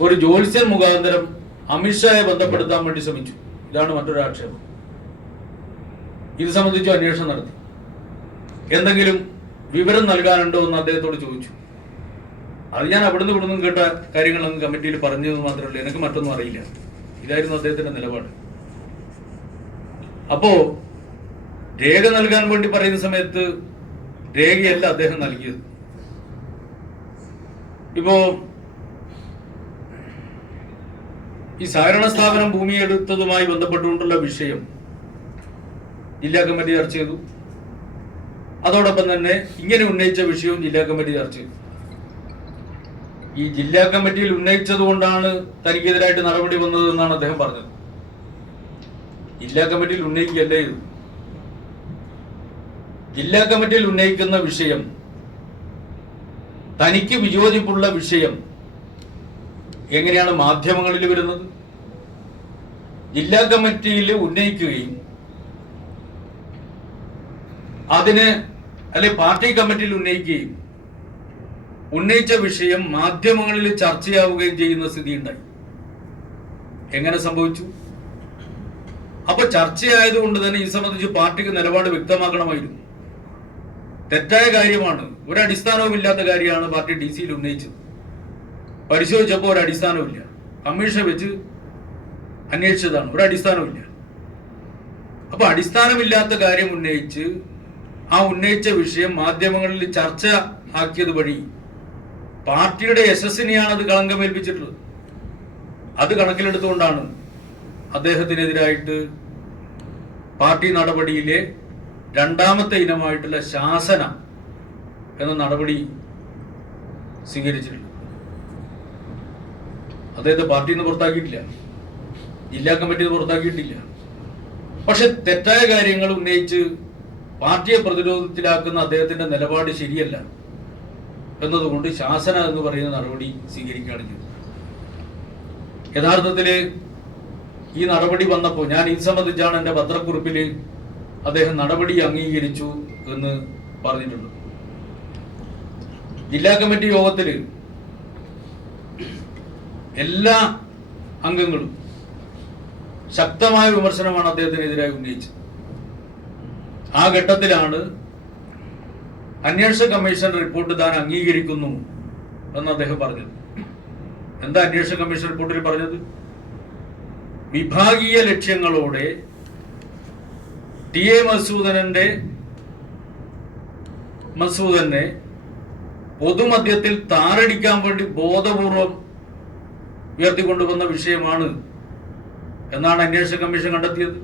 ഒരു ജ്യോത്സ്യൻ മുഖാന്തരം അമിത്ഷായെ ബന്ധപ്പെടുത്താൻ വേണ്ടി ശ്രമിച്ചു. ഇതാണ് മറ്റൊരു ആക്ഷേപം. ഇത് സംബന്ധിച്ച് അന്വേഷണം നടത്തി. എന്തെങ്കിലും വിവരം നൽകാനുണ്ടോ എന്ന് അദ്ദേഹത്തോട് ചോദിച്ചു. അത് ഞാൻ അവിടുന്ന് ഇവിടുന്ന് കേട്ട കാര്യങ്ങളൊന്നും കമ്മിറ്റിയിൽ പറഞ്ഞത് മാത്രമല്ല എനിക്ക് മറ്റൊന്നും അറിയില്ല. ഇതായിരുന്നു അദ്ദേഹത്തിന്റെ നിലപാട്. അപ്പോ രേഖ നൽകാൻ വേണ്ടി പറയുന്ന സമയത്ത് രേഖയല്ല അദ്ദേഹം നൽകിയത്. ഇപ്പോ ഈ സഹകരണ സ്ഥാപനം ഭൂമി എടുത്തതുമായി ബന്ധപ്പെട്ടുകൊണ്ടുള്ള വിഷയം ജില്ലാ കമ്മിറ്റി ചർച്ച ചെയ്തു. അതോടൊപ്പം തന്നെ ഇങ്ങനെ ഉന്നയിച്ച വിഷയവും ജില്ലാ കമ്മിറ്റി ചർച്ച ചെയ്തു. ഈ ജില്ലാ കമ്മിറ്റിയിൽ ഉന്നയിച്ചത് കൊണ്ടാണ് തനിക്കെതിരായിട്ട് നടപടി വന്നത് എന്നാണ് അദ്ദേഹം പറഞ്ഞത്. ജില്ലാ കമ്മിറ്റിയിൽ ഉന്നയിക്കല്ലേ ഇത്. ജില്ലാ കമ്മിറ്റിയിൽ ഉന്നയിക്കുന്ന വിഷയം തനിക്ക് വിയോജിപ്പുള്ള വിഷയം എങ്ങനെയാണ് മാധ്യമങ്ങളിൽ വരുന്നത്? ജില്ലാ കമ്മിറ്റിയിൽ ഉന്നയിക്കുകയും അതിന് അല്ലെ പാർട്ടി കമ്മിറ്റിയിൽ ഉന്നയിക്കുകയും ഉന്നയിച്ച വിഷയം മാധ്യമങ്ങളിൽ ചർച്ചയാവുകയും ചെയ്യുന്ന സ്ഥിതി ഉണ്ടായി. എങ്ങനെ സംഭവിച്ചു? അപ്പൊ ചർച്ചയായതുകൊണ്ട് തന്നെ ഇത് സംബന്ധിച്ച് പാർട്ടിക്ക് നിലപാട് വ്യക്തമാക്കണമായിരുന്നു. തെറ്റായ കാര്യമാണ്. ഒരു അടിസ്ഥാനവും ഇല്ലാത്ത കാര്യമാണ് പാർട്ടി ഡി സിയിൽ ഉന്നയിച്ചത്. പരിശോധിച്ചപ്പോൾ ഒരു അടിസ്ഥാനമില്ല കമ്മീഷൻ വെച്ച് അന്വേഷിച്ചതാണ്. ഒരു അടിസ്ഥാനമില്ല അപ്പൊ അടിസ്ഥാനമില്ലാത്ത കാര്യം ഉന്നയിച്ച് ആ ഉന്നയിച്ച വിഷയം മാധ്യമങ്ങളിൽ ചർച്ച ആക്കിയത് വഴി പാർട്ടിയുടെ യശസ്സിനെയാണ് അത് കളങ്കമേൽപ്പിച്ചിട്ടുള്ളത്. അത് കണക്കിലെടുത്തുകൊണ്ടാണ് അദ്ദേഹത്തിനെതിരായിട്ട് പാർട്ടി നടപടിയിലെ രണ്ടാമത്തെ ഇനമായിട്ടുള്ള ശാസന എന്ന നടപടി സ്വീകരിച്ചിട്ടുള്ളത്. അദ്ദേഹത്തെ പാർട്ടിയിൽ നിന്ന് പുറത്താക്കിയിട്ടില്ല. ജില്ലാ കമ്മിറ്റി പുറത്താക്കിയിട്ടില്ല. പക്ഷെ തെറ്റായ കാര്യങ്ങൾ ഉന്നയിച്ച് പാർട്ടിയെ പ്രതിരോധത്തിലാക്കുന്ന അദ്ദേഹത്തിന്റെ നിലപാട് ശരിയല്ല എന്നതുകൊണ്ട് ശാസന എന്ന് പറയുന്ന നടപടി സ്വീകരിക്കുകയാണ് ചെയ്തത്. യഥാർത്ഥത്തിൽ ഈ നടപടി വന്നപ്പോൾ ഞാൻ ഇത് സംബന്ധിച്ചാണ് എന്റെ പത്രക്കുറിപ്പിൽ അദ്ദേഹം നടപടി അംഗീകരിച്ചു എന്ന് പറഞ്ഞിട്ടുണ്ട്. ജില്ലാ കമ്മിറ്റി യോഗത്തിൽ എല്ലാ അംഗങ്ങളും ശക്തമായ വിമർശനമാണ് അദ്ദേഹത്തിനെതിരായി ഉന്നയിച്ചത്. ആ ഘട്ടത്തിലാണ് അന്വേഷണ കമ്മീഷൻ റിപ്പോർട്ട് താൻ അംഗീകരിക്കുന്നു എന്ന് അദ്ദേഹം പറഞ്ഞത്. എന്താ അന്വേഷണ കമ്മീഷൻ റിപ്പോർട്ടിൽ പറഞ്ഞത്? വിഭാഗീയ ലക്ഷ്യങ്ങളോടെ ടി എ മസൂദനന്റെ മസൂദനെ പൊതുമധ്യത്തിൽ താറടിക്കാൻ വേണ്ടി ബോധപൂർവം ഉയർത്തിക്കൊണ്ടുവന്ന വിഷയമാണ് എന്നാണ് അന്വേഷണ കമ്മീഷൻ കണ്ടെത്തിയത്.